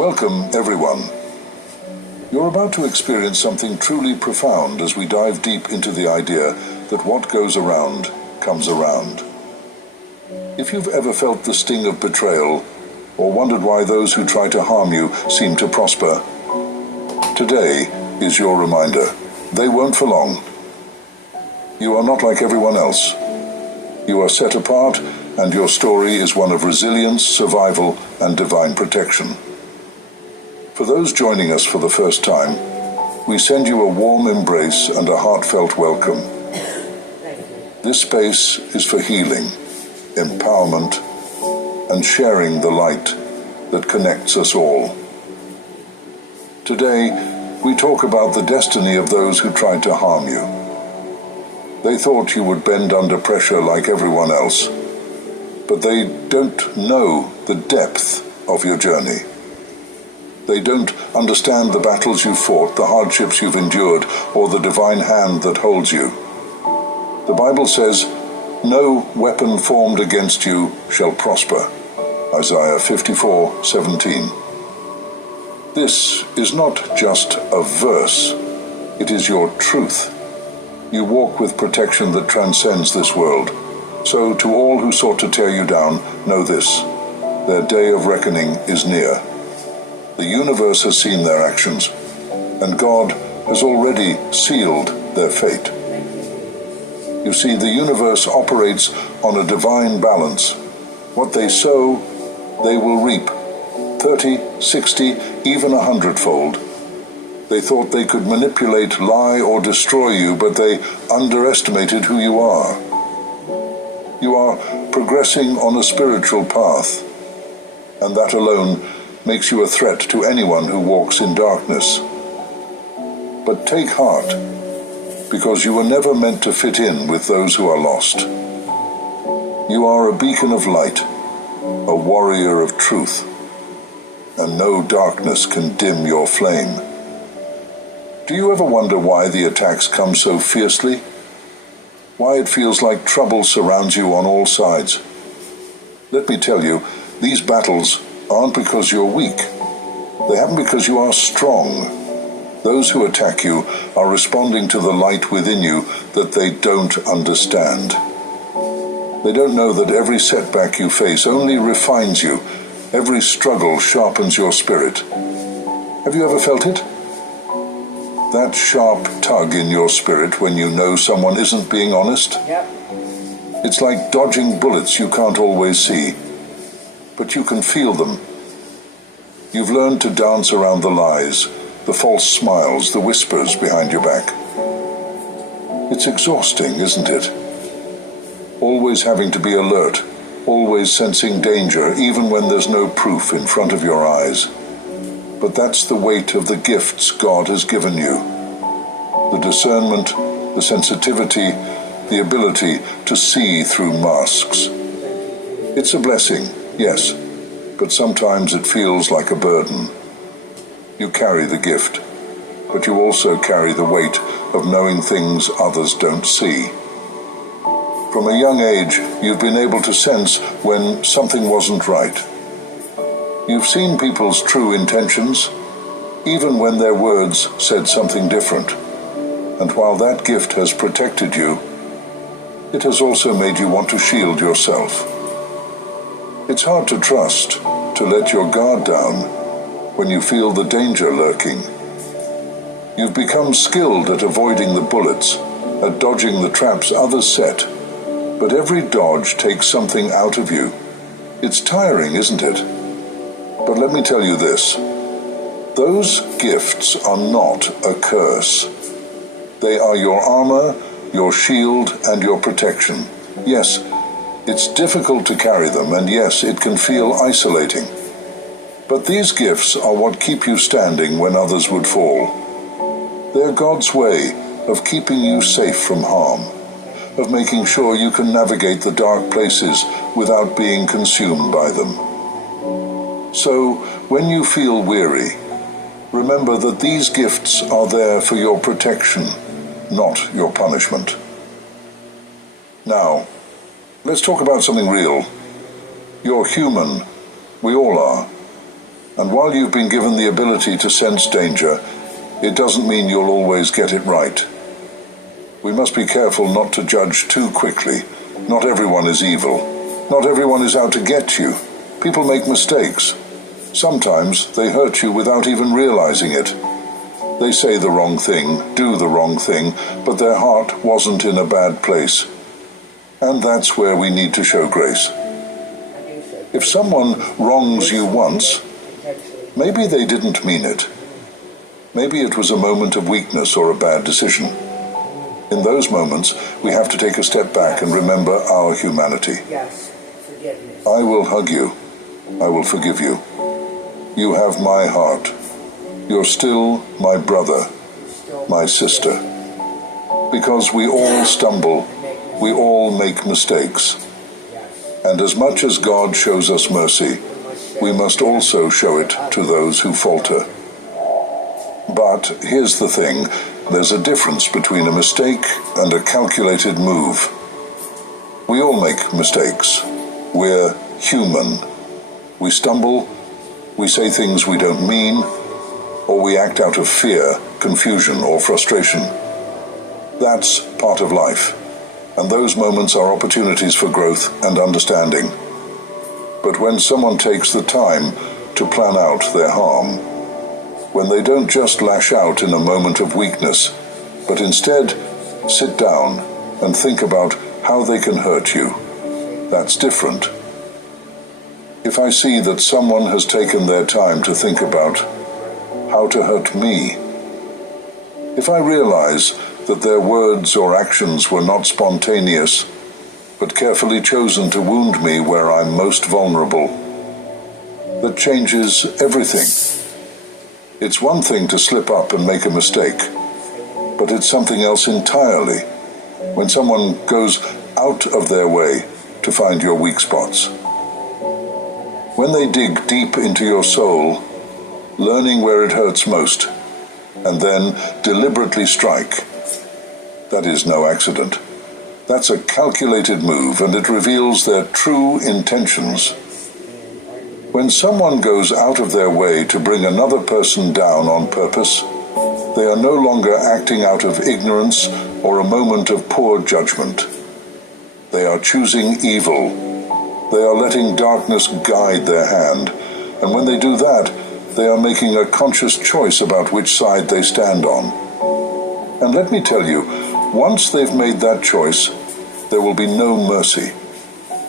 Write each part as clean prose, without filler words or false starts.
Welcome, everyone. You're about to experience something truly profound as we dive deep into the idea that what goes around comes around. If you've ever felt the sting of betrayal, or wondered why those who try to harm you seem to prosper, today is your reminder. They won't for long. You are not like everyone else. You are set apart, and your story is one of resilience, survival, and divine protection. For those joining us for the first time, we send you a warm embrace and a heartfelt welcome. This space is for healing, empowerment, and sharing the light that connects us all. Today, we talk about the destiny of those who tried to harm you. They thought you would bend under pressure like everyone else, but they don't know the depth of your journey. They don't understand the battles you've fought, the hardships you've endured, or the divine hand that holds you. The Bible says, "No weapon formed against you shall prosper." Isaiah 54:17. This is not just a verse, it is your truth. You walk with protection that transcends this world. So to all who sought to tear you down, know this: their day of reckoning is near. The universe has seen their actions, and God has already sealed their fate. You see, the universe operates on a divine balance. What they sow, they will reap, 30, 60, even 100-fold. They thought they could manipulate, lie, or destroy you, but they underestimated who you are. You are progressing on a spiritual path, and that alone makes you a threat to anyone who walks in darkness. But take heart, because you were never meant to fit in with those who are lost. You are a beacon of light, a warrior of truth, and no darkness can dim your flame. Do you ever wonder why the attacks come so fiercely? Why it feels like trouble surrounds you on all sides? Let me tell you, these battles aren't because you're weak. They happen because you are strong. Those who attack you are responding to the light within you that they don't understand. They don't know that every setback you face only refines you. Every struggle sharpens your spirit. Have you ever felt it? That sharp tug in your spirit when you know someone isn't being honest? Yep. It's like dodging bullets you can't always see, but you can feel them. You've learned to dance around the lies, the false smiles, the whispers behind your back. It's exhausting, isn't it? Always having to be alert, always sensing danger, even when there's no proof in front of your eyes. But that's the weight of the gifts God has given you. The discernment, the sensitivity, the ability to see through masks. It's a blessing, yes, but sometimes it feels like a burden. You carry the gift, but you also carry the weight of knowing things others don't see. From a young age, you've been able to sense when something wasn't right. You've seen people's true intentions, even when their words said something different. And while that gift has protected you, it has also made you want to shield yourself. It's hard to trust, to let your guard down when you feel the danger lurking. You've become skilled at avoiding the bullets, at dodging the traps others set, but every dodge takes something out of you. It's tiring, isn't it? But let me tell you this, those gifts are not a curse. They are your armor, your shield, and your protection. Yes, it's difficult to carry them, and yes, it can feel isolating. But these gifts are what keep you standing when others would fall. They're God's way of keeping you safe from harm, of making sure you can navigate the dark places without being consumed by them. So, when you feel weary, remember that these gifts are there for your protection, not your punishment. Now, let's talk about something real. You're human. We all are. And while you've been given the ability to sense danger, it doesn't mean you'll always get it right. We must be careful not to judge too quickly. Not everyone is evil. Not everyone is out to get you. People make mistakes. Sometimes they hurt you without even realizing it. They say the wrong thing, do the wrong thing, but their heart wasn't in a bad place. And that's where we need to show grace. If someone wrongs you once, maybe they didn't mean it. Maybe it was a moment of weakness or a bad decision. In those moments, we have to take a step back and remember our humanity. Yes, forgiveness. I will hug you. I will forgive you. You have my heart. You're still my brother, my sister. Because we all stumble, we all make mistakes. And as much as God shows us mercy, we must also show it to those who falter. But here's the thing, there's a difference between a mistake and a calculated move. We all make mistakes. We're human. We stumble, we say things we don't mean, or we act out of fear, confusion, or frustration. That's part of life, and those moments are opportunities for growth and understanding. But when someone takes the time to plan out their harm, when they don't just lash out in a moment of weakness, but instead sit down and think about how they can hurt you, that's different. If I see that someone has taken their time to think about how to hurt me, if I realize that their words or actions were not spontaneous, but carefully chosen to wound me where I'm most vulnerable, that changes everything. It's one thing to slip up and make a mistake, but it's something else entirely when someone goes out of their way to find your weak spots. When they dig deep into your soul, learning where it hurts most, and then deliberately strike, that is no accident. That's a calculated move, and it reveals their true intentions. When someone goes out of their way to bring another person down on purpose, they are no longer acting out of ignorance or a moment of poor judgment. They are choosing evil. They are letting darkness guide their hand, and when they do that, they are making a conscious choice about which side they stand on. And let me tell you, once they've made that choice, there will be no mercy.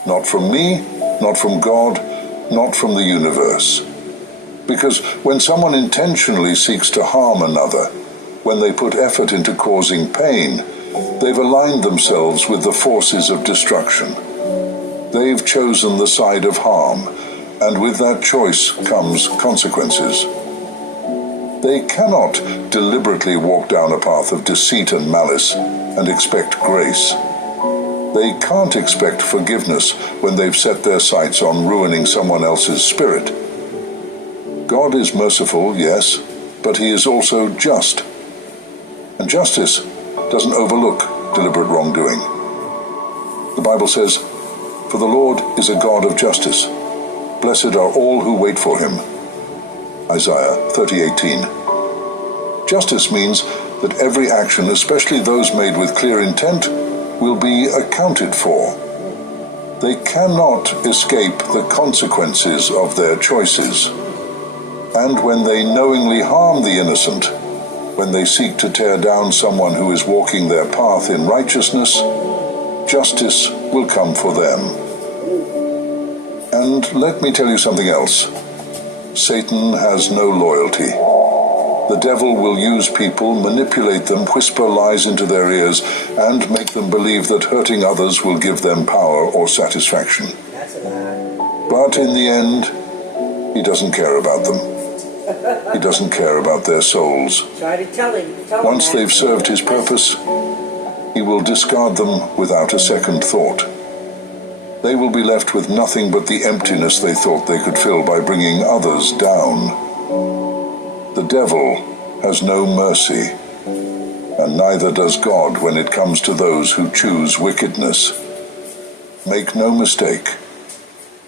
Not from me, not from God, not from the universe. Because when someone intentionally seeks to harm another, when they put effort into causing pain, they've aligned themselves with the forces of destruction. They've chosen the side of harm, and with that choice comes consequences. They cannot deliberately walk down a path of deceit and malice and expect grace. They can't expect forgiveness when they've set their sights on ruining someone else's spirit. God is merciful, yes, but he is also just. And justice doesn't overlook deliberate wrongdoing. The Bible says, "For the Lord is a God of justice. Blessed are all who wait for him." Isaiah 30:18. Justice means that every action, especially those made with clear intent, will be accounted for. They cannot escape the consequences of their choices. And when they knowingly harm the innocent, when they seek to tear down someone who is walking their path in righteousness, justice will come for them. And let me tell you something else. Satan has no loyalty. The devil will use people, manipulate them, whisper lies into their ears, and make them believe that hurting others will give them power or satisfaction. But in the end, he doesn't care about them. He doesn't care about their souls. Try to tell him. Once they've served his purpose, he will discard them without a second thought. They will be left with nothing but the emptiness they thought they could fill by bringing others down. The devil has no mercy, and neither does God when it comes to those who choose wickedness. Make no mistake,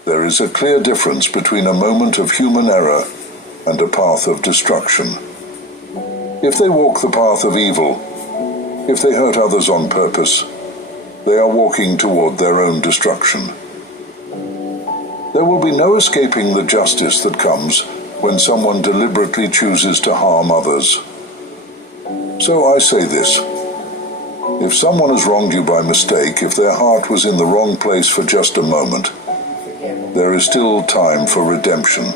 there is a clear difference between a moment of human error and a path of destruction. If they walk the path of evil, if they hurt others on purpose, they are walking toward their own destruction. There will be no escaping the justice that comes when someone deliberately chooses to harm others. So I say this: if someone has wronged you by mistake, if their heart was in the wrong place for just a moment, there is still time for redemption.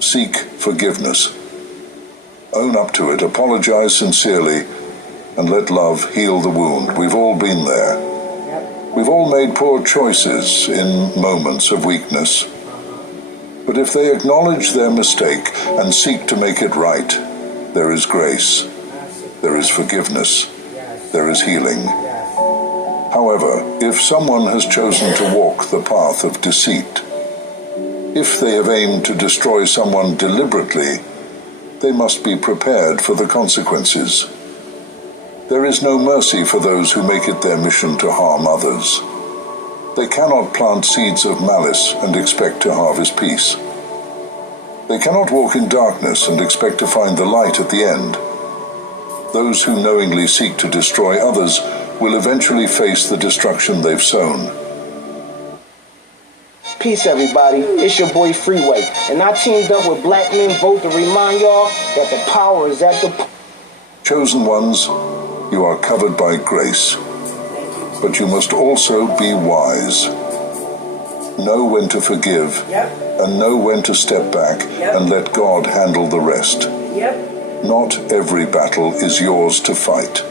Seek forgiveness. Own up to it, apologize sincerely, and let love heal the wound. We've all been there. We've all made poor choices in moments of weakness. But if they acknowledge their mistake and seek to make it right, there is grace, there is forgiveness, there is healing. However, if someone has chosen to walk the path of deceit, if they have aimed to destroy someone deliberately, they must be prepared for the consequences. There is no mercy for those who make it their mission to harm others. They cannot plant seeds of malice and expect to harvest peace. They cannot walk in darkness and expect to find the light at the end. Those who knowingly seek to destroy others will eventually face the destruction they've sown. Peace, everybody. It's your boy Freeway, and I teamed up with Black Men Vote to remind y'all that the power is at the... Chosen ones, you are covered by grace, but you must also be wise. Know when to forgive, and know when to step back and let God handle the rest. Not every battle is yours to fight.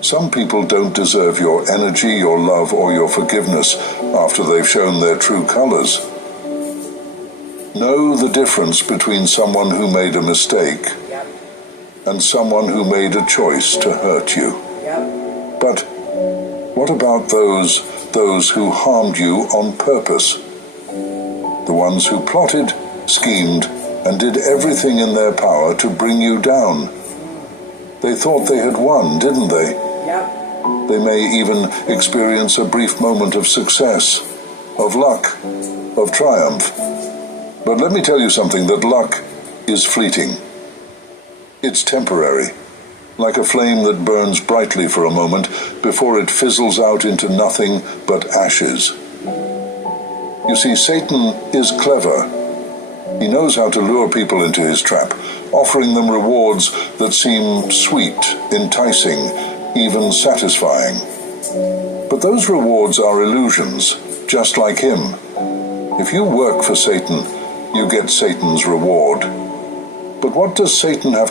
Some people don't deserve your energy, your love, or your forgiveness after they've shown their true colors. Know the difference between someone who made a mistake and someone who made a choice to hurt you. But what about those who harmed you on purpose? The ones who plotted, schemed, and did everything in their power to bring you down. They thought they had won, didn't they? They may even experience a brief moment of success, of luck, of triumph. But let me tell you something, that luck is fleeting. It's temporary, like a flame that burns brightly for a moment before it fizzles out into nothing but ashes. You see, Satan is clever. He knows how to lure people into his trap, offering them rewards that seem sweet, enticing, even satisfying. But those rewards are illusions, just like him. If you work for Satan, you get Satan's reward. But what does Satan have to